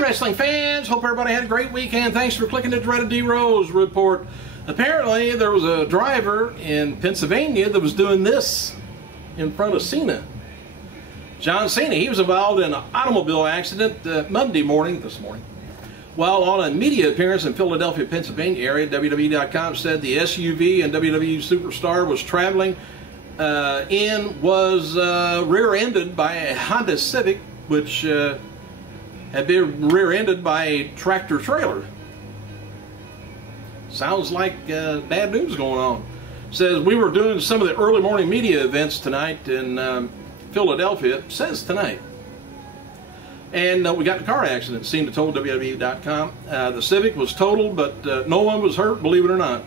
wrestling fans, hope everybody had a great weekend. Thanks for clicking the Dreaded D Rose report. Apparently there was a driver in Pennsylvania that was doing this in front of CENA. John Cena, he was involved in an automobile accident Monday morning, this morning. While on a media appearance in Philadelphia, Pennsylvania area, WWE.com said the SUV and WWE superstar was traveling was rear-ended by a Honda Civic, which had been rear-ended by a tractor-trailer. Sounds like bad news going on. Says we were doing some of the early morning media events tonight in Philadelphia. It says tonight. And we got in a car accident, CENA told WWE.com. The Civic was totaled, but no one was hurt, believe it or not.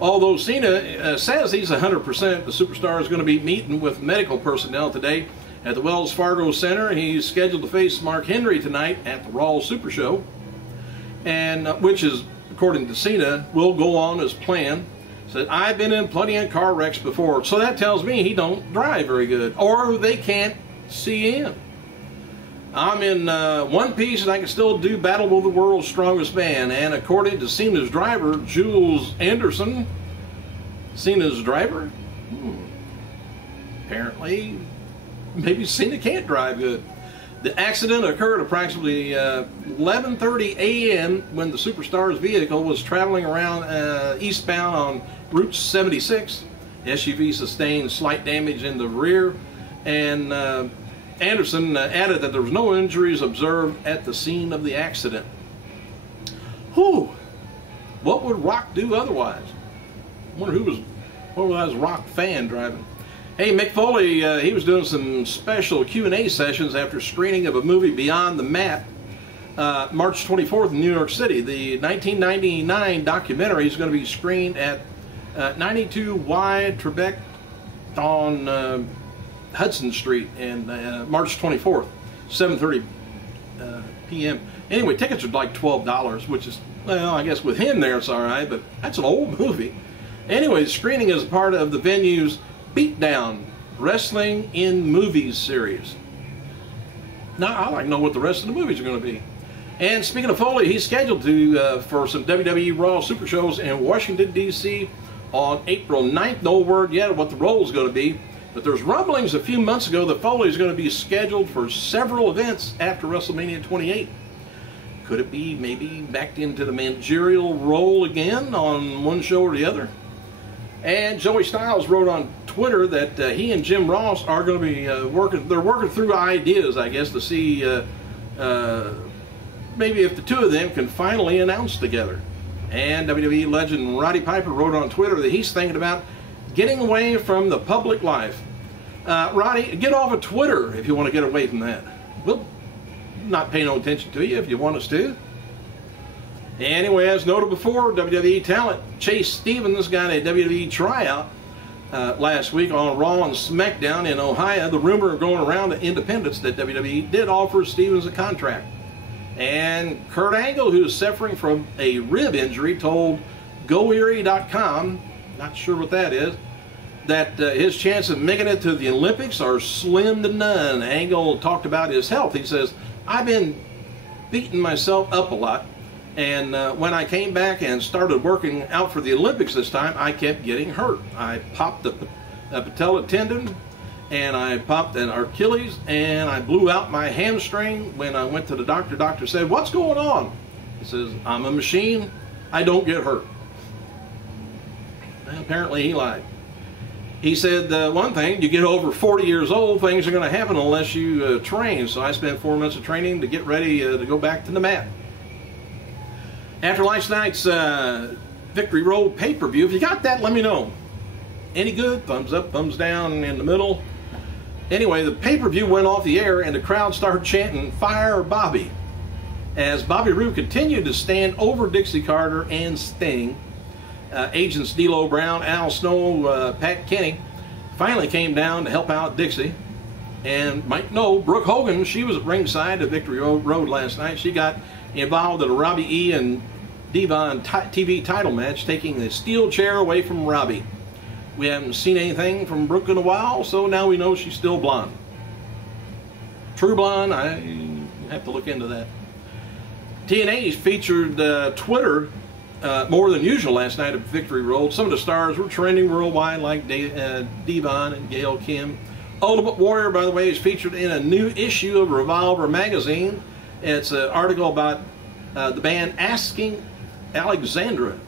Although CENA says he's 100%, the superstar is going to be meeting with medical personnel today at the Wells Fargo Center. He's scheduled to face Mark Henry tonight at the Raw Super Show, and which is, according to CENA, will go on as planned. Said, I've been in plenty of car wrecks before, so that tells me he don't drive very good, or they can't see him. I'm in one piece and I can still do battle with the world's strongest man. And according to CENA's driver, Jules Anderson, CENA's driver, apparently maybe CENA can't drive good. The accident occurred approximately 11:30 a.m. when the superstar's vehicle was traveling around eastbound on Route 76. The SUV sustained slight damage in the rear, and Anderson added that there was no injuries observed at the scene of the accident. Whew! What would Rock do otherwise? I wonder what was a Rock fan driving. Hey, Mick Foley, he was doing some special Q&A sessions after screening of a movie Beyond the Mat, March 24th in New York City. The 1999 documentary is going to be screened at 92Y Trebek on Hudson Street and March 24th, 7:30 p.m. Anyway, tickets are like $12, which is, well, I guess with him there it's all right, but that's an old movie. Anyway, the screening is part of the venue's Beatdown Wrestling in Movies series. Now, I'd like to know what the rest of the movies are going to be. And speaking of Foley, he's scheduled to for some WWE Raw Super Shows in Washington, D.C. on April 9th. No word yet of what the role is going to be. But there's rumblings a few months ago that Foley is going to be scheduled for several events after WrestleMania 28. Could it be maybe backed into the managerial role again on one show or the other? And Joey Styles wrote on Twitter that he and Jim Ross are going to be they're working through ideas, I guess, to see maybe if the two of them can finally announce together. And WWE legend Roddy Piper wrote on Twitter that he's thinking about getting away from the public life. Roddy, get off of Twitter if you want to get away from that. We'll not pay no attention to you if you want us to. Anyway, as noted before, WWE talent Chase Stevens got a WWE tryout last week on Raw and SmackDown in Ohio. The rumor going around the independents that WWE did offer Stevens a contract. And Kurt Angle, who is suffering from a rib injury, told GoErie.com, not sure what that is, that his chance of making it to the Olympics are slim to none. Angle talked about his health. He says, I've been beating myself up a lot, and when I came back and started working out for the Olympics this time, I kept getting hurt. I popped a patella tendon, and I popped an Achilles, and I blew out my hamstring. When I went to the doctor, doctor said, what's going on? He says, I'm a machine. I don't get hurt. And apparently he lied. He said, one thing, you get over 40 years old, things are going to happen unless you train. So I spent 4 months of training to get ready to go back to the mat. After last night's Victory Road pay-per-view, if you got that, let me know. Any good? Thumbs up, thumbs down, in the middle. Anyway, the pay-per-view went off the air and the crowd started chanting, Fire Bobby, as Bobby Roode continued to stand over Dixie Carter and Sting. Agents D'Lo Brown, Al Snow, Pat Kenny finally came down to help out Dixie. And might know, Brooke Hogan, she was at ringside at Victory Road last night. She got involved in a Robbie E. and Devon TV title match, taking the steel chair away from Robbie. We haven't seen anything from Brooke in a while, so now we know she's still blonde. True blonde, I have to look into that. TNA featured Twitter more than usual last night at Victory Road. Some of the stars were trending worldwide, like Devon and Gail Kim. Ultimate Warrior, by the way, is featured in a new issue of Revolver magazine. It's an article about the band Asking Alexandra,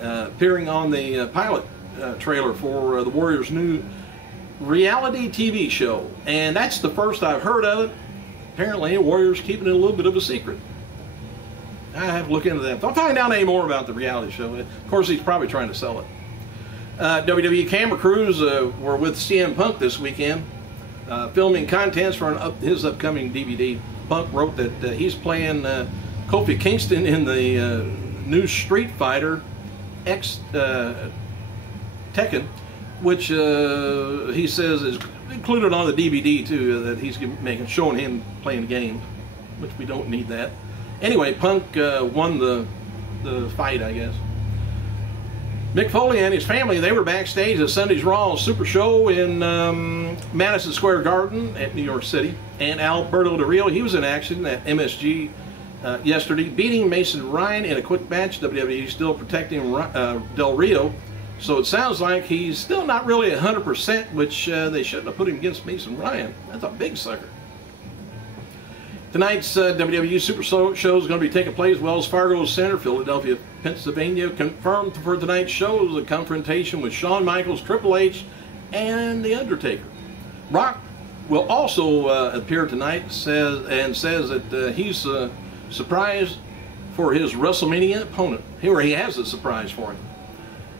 appearing on the pilot trailer for the Warriors' new reality TV show. And that's the first I've heard of it. Apparently, Warriors keeping it a little bit of a secret. I have to look into that. Don't find out any more about the reality show. Of course, he's probably trying to sell it. WWE camera crews were with CM Punk this weekend, filming contents for his upcoming DVD. Punk wrote that he's playing Kofi Kingston in the new Street Fighter X Tekken, which he says is included on the DVD too, that he's showing him playing the game, which we don't need that. Anyway, Punk won the fight, I guess. Mick Foley and his family, they were backstage at Sunday's Raw Super Show in Madison Square Garden at New York City. And Alberto Del Rio, he was in action at MSG yesterday, beating Mason Ryan in a quick match. WWE still protecting Del Rio. So it sounds like he's still not really 100%, which they shouldn't have put him against Mason Ryan. That's a big sucker. Tonight's WWE Super Show is going to be taking place at Wells Fargo Center, Philadelphia, Pennsylvania. Confirmed for tonight's show is a confrontation with Shawn Michaels, Triple H, and The Undertaker. Rock will also appear tonight, says that he's surprised for his WrestleMania opponent. Here he has a surprise for him.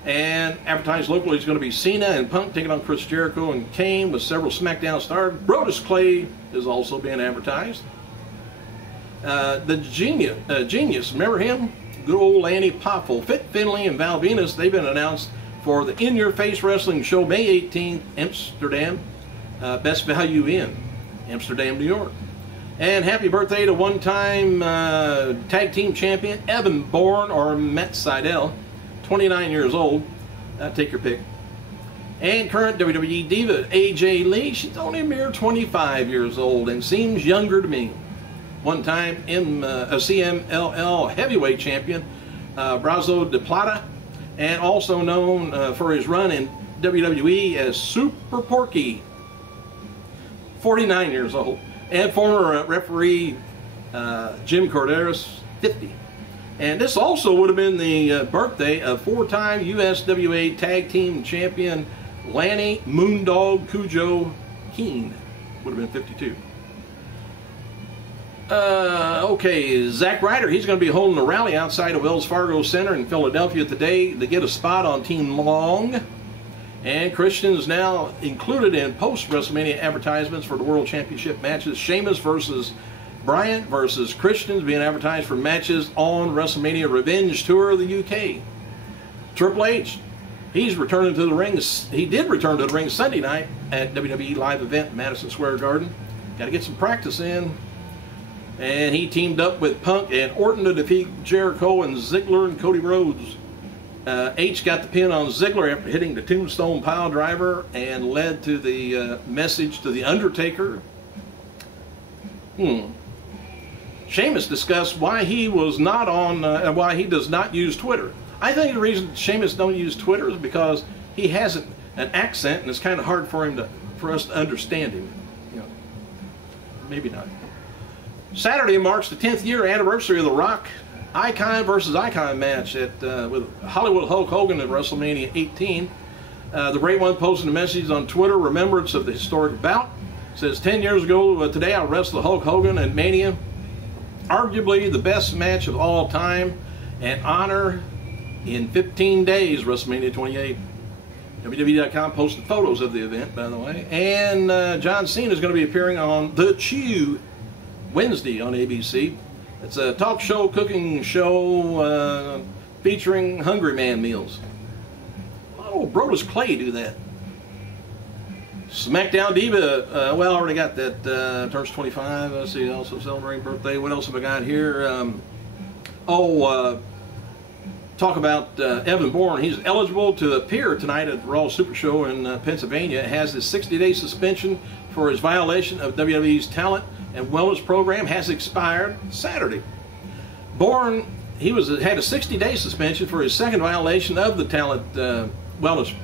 And advertised locally is going to be CENA and Punk taking on Chris Jericho and Kane with several SmackDown stars. Brodus Clay is also being advertised. The Genius, remember him? Good old Lanny Poffo, Fit Finlay, and Val Venus, they've been announced for the In Your Face Wrestling Show May 18th, Amsterdam. Best Value Inn, Amsterdam, New York. And happy birthday to one-time tag team champion Evan Bourne or Matt Seidel, 29 years old. Take your pick. And current WWE diva AJ Lee, she's only a mere 25 years old and seems younger to me. One-time CMLL heavyweight champion Brazo de Plata, and also known for his run in WWE as Super Porky, 49 years old, and former referee Jim Corderas, 50. And this also would have been the birthday of four-time USWA Tag Team Champion Lanny Moondog Cujo Keene, would have been 52. Okay, Zack Ryder, he's going to be holding a rally outside of Wells Fargo Center in Philadelphia today to get a spot on Team Long. And Christian is now included in post-WrestleMania advertisements for the World Championship matches. Sheamus versus Bryant versus Christian being advertised for matches on WrestleMania Revenge Tour of the UK. Triple H, he's returning to the ring. He did return to the ring Sunday night at WWE Live event in Madison Square Garden. Got to get some practice in. And he teamed up with Punk and Orton to defeat Jericho and Ziggler and Cody Rhodes. H got the pin on Ziggler after hitting the Tombstone Pile Driver and led to the message to The Undertaker. Sheamus discussed why he was not on, why he does not use Twitter. I think the reason Sheamus don't use Twitter is because he has an accent and it's kind of hard for us to understand him. You know, maybe not. Saturday marks the 10th year anniversary of the Rock Icon versus Icon match with Hollywood Hulk Hogan at WrestleMania 18. The Great One posted a message on Twitter, remembrance of the historic bout. It says, 10 years ago today I wrestled Hulk Hogan at Mania. Arguably the best match of all time, and honor in 15 days, WrestleMania 28. WWE.com posted photos of the event, by the way. And John Cena is going to be appearing on The Chew Wednesday on ABC. It's a talk show, cooking show featuring Hungry Man meals. Oh, Brodus Clay do that. SmackDown Diva, well, I already got that, turns 25. Let's see, also celebrating birthday. What else have I got here? Talk about Evan Bourne. He's eligible to appear tonight at the Raw Super Show in Pennsylvania. Has his 60-day suspension for his violation of WWE's talent and wellness program has expired Saturday. Bourne, he had a 60-day suspension for his second violation of the talent wellness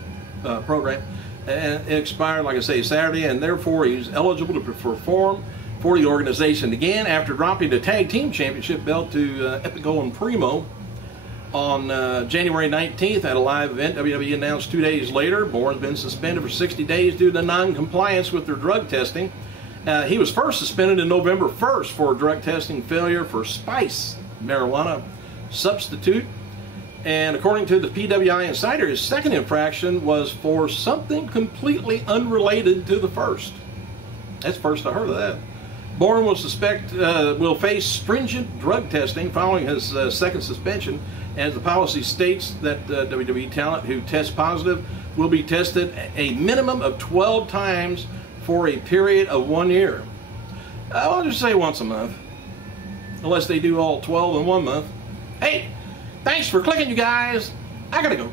program, and it expired, like I say, Saturday, and therefore he's eligible to perform for the organization again after dropping the tag team championship belt to Epico and Primo on January 19th at a live event. WWE announced 2 days later Bourne's been suspended for 60 days due to non-compliance with their drug testing. He was first suspended in November 1st for drug testing failure for spice marijuana substitute, and according to the PWI Insider, his second infraction was for something completely unrelated to the first. That's the first I heard of that. Bourne will face stringent drug testing following his second suspension, as the policy states that WWE talent who test positive will be tested a minimum of 12 times for a period of 1 year. I'll just say once a month, unless they do all 12 in 1 month. Hey, thanks for clicking, you guys. I gotta go.